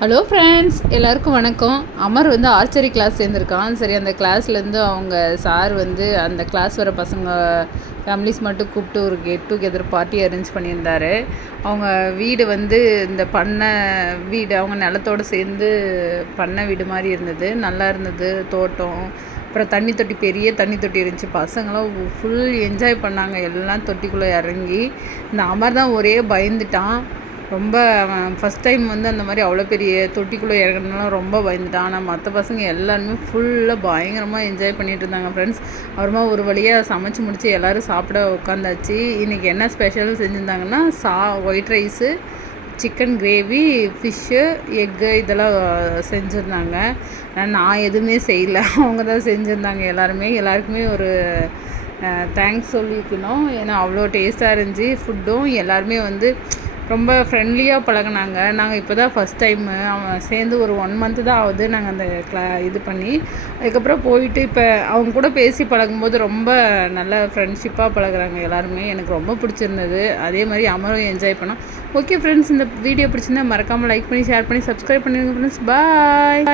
Hello friends எல்லாருக்கும் வணக்கம். அமர் வந்து ஆர்ச்சரி கிளாஸ் சேர்ந்துருக்கான். சரி அந்த கிளாஸ்லேருந்து அவங்க சார் வந்து அந்த கிளாஸ் வர பசங்க ஃபேமிலிஸ் மட்டும் கூப்பிட்டு ஒரு கெட் டுகெதர் பார்ட்டி அரேஞ்ச் பண்ணியிருந்தாரு. அவங்க வீடு வந்து இந்த பண்ணை வீடு அவங்க நிலத்தோடு சேர்ந்து பண்ணை வீடு மாதிரி இருந்தது. நல்லா இருந்தது. தோட்டம் அப்புறம் தண்ணி தொட்டி பெரிய தண்ணி தொட்டி இருந்துச்சு. பசங்களாம் ஃபுல் என்ஜாய் பண்ணாங்க. எல்லாம் தொட்டிக்குள்ளே இறங்கி. இந்த அமர் தான் ஒரே பயந்துட்டான். ரொம்ப ஃபஸ்ட் டைம் வந்து அந்த மாதிரி அவ்வளோ பெரிய தொட்டிக்குள்ளே இறங்கினாலும் ரொம்ப பயந்துட்டான். ஆனால் மற்ற பசங்க எல்லாருமே ஃபுல்லாக பயங்கரமாக என்ஜாய் பண்ணிகிட்டு இருந்தாங்க ஃப்ரெண்ட்ஸ் அப்புறமா ஒரு வழியாக சமைச்சு முடித்து எல்லோரும் சாப்பிட உட்காந்தாச்சு. இன்றைக்கி என்ன ஸ்பெஷல் செஞ்சுருந்தாங்கன்னா சா white rice chicken gravy fish egg இதெல்லாம் செஞ்சுருந்தாங்க. நான் எதுவுமே செய்யலை. அவங்க தான் செஞ்சுருந்தாங்க எல்லாருமே. எல்லாருக்குமே ஒரு தேங்க்ஸ் சொல்லிக்கணும். ஏன்னா அவ்வளோ டேஸ்ட்டாக இருந்துச்சு. ஃபுட்டும் எல்லாருமே வந்து ரொம்ப ஃப்ரெண்ட்லியாக பழகினாங்க. நாங்கள் இப்போ தான் ஃபஸ்ட் டைமு அவன் சேர்ந்து ஒரு ஒன் மந்த்து தான் ஆகுது. நாங்கள் அந்த கிளா இது பண்ணி. அதுக்கப்புறம் போயிட்டு இப்போ அவங்க கூட பேசி பழகும்போது ரொம்ப நல்ல ஃப்ரெண்ட்ஷிப்பாக பழகுறாங்க எல்லாருமே. எனக்கு ரொம்ப பிடிச்சிருந்தது. அதே மாதிரி அமரும் என்ஜாய் பண்ணோம். ஓகே ஃப்ரெண்ட்ஸ் இந்த வீடியோ பிடிச்சிருந்தா மறக்காமல் லைக் பண்ணி ஷேர் பண்ணி சப்ஸ்கிரைப் பண்ணிடுங்க ஃப்ரெண்ட்ஸ் பாய்